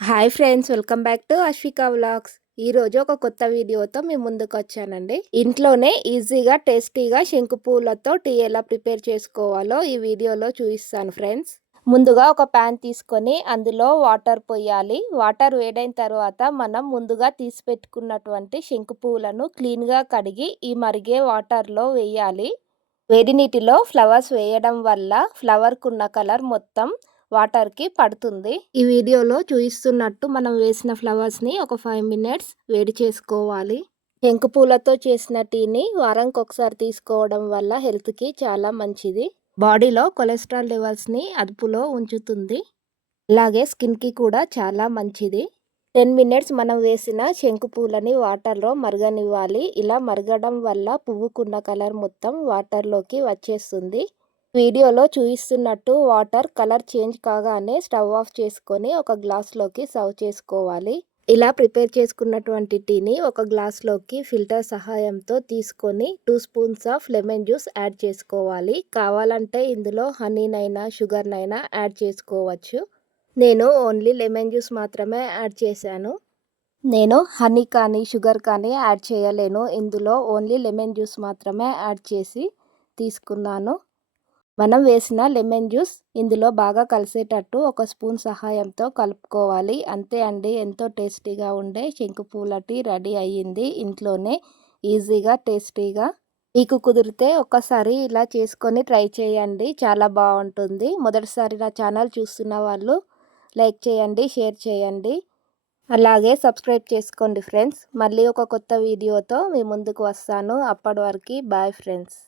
Hi friends welcome back to Ashvika vlogs. ఈరోజు ఒక కొత్త వీడియోతో మీ ముందుకు వచ్చానండి. ఇంట్లోనే ఈజీగా టేస్టీగా శంకు పూలతో టీ ఎలా ప్రిపేర్ చేసుకోవాలో ఈ వీడియోలో చూపిస్తాను ఫ్రెండ్స్. ముందుగా ఒక ప్యాన్ తీసుకొని అందులో వాటర్ పోయాలి. వాటర్ వేడైన తర్వాత మనం ముందుగా తీసి పెట్టుకున్నటువంటి శంకు పువ్వులను క్లీన్గా కడిగి ఈ మరిగే వాటర్లో వేయాలి. వేడి నీటిలో ఫ్లవర్స్ వేయడం వల్ల ఫ్లవర్కున్న కలర్ మొత్తం వాటర్కి పడుతుంది. ఈ వీడియోలో చూపిస్తున్నట్టు మనం వేసిన ఫ్లవర్స్ని ఒక ఫైవ్ మినిట్స్ వేడి చేసుకోవాలి. ఎంకు పూలతో చేసిన టీని వారంకి ఒకసారి తీసుకోవడం వల్ల హెల్త్కి చాలా మంచిది. బాడీలో కొలెస్ట్రాల్ లెవెల్స్ని అదుపులో ఉంచుతుంది. అలాగే స్కిన్కి కూడా చాలా మంచిది. టెన్ మినిట్స్ మనం వేసిన శంకు పూలని వాటర్లో మరగనివ్వాలి. ఇలా మరగడం వల్ల పువ్వుకున్న కలర్ మొత్తం వాటర్లోకి వచ్చేస్తుంది. వీడియోలో చూపిస్తున్నట్టు వాటర్ కలర్ చేంజ్ కాగానే స్టవ్ ఆఫ్ చేసుకొని ఒక గ్లాస్లోకి సర్వ్ చేసుకోవాలి. ఇలా ప్రిపేర్ చేసుకున్నటువంటి టీని ఒక గ్లాస్లోకి ఫిల్టర్ సహాయంతో తీసుకొని two spoons of lemon juice add చేసుకోవాలి. కావాలంటే ఇందులో హనీనైనా షుగర్నైనా యాడ్ చేసుకోవచ్చు. నేను ఓన్లీ లెమన్ జ్యూస్ మాత్రమే యాడ్ చేశాను. నేను హనీ కానీ షుగర్ కానీ యాడ్ చేయలేను. ఇందులో ఓన్లీ లెమన్ జ్యూస్ మాత్రమే యాడ్ చేసి తీసుకున్నాను. మనం వేసిన లెమన్ జ్యూస్ ఇందులో బాగా కలిసేటట్టు ఒక స్పూన్ సహాయంతో కలుపుకోవాలి. అంతే అండి. ఎంతో టేస్టీగా ఉండే శంకు పూల టీ రెడీ అయ్యింది. ఇంట్లోనే ఈజీగా టేస్టీగా. మీకు కుదిరితే ఒక్కసారి ఇలా చేసుకొని ట్రై చేయండి. చాలా బాగుంటుంది. మొదటిసారి నా ఛానల్ చూస్తున్న వాళ్ళు లైక్ చేయండి షేర్ చేయండి. అలాగే సబ్స్క్రైబ్ చేసుకోండి ఫ్రెండ్స్. మళ్ళీ ఒక కొత్త వీడియోతో మీ ముందుకు వస్తాను. అప్పటి వరకు బాయ్ ఫ్రెండ్స్.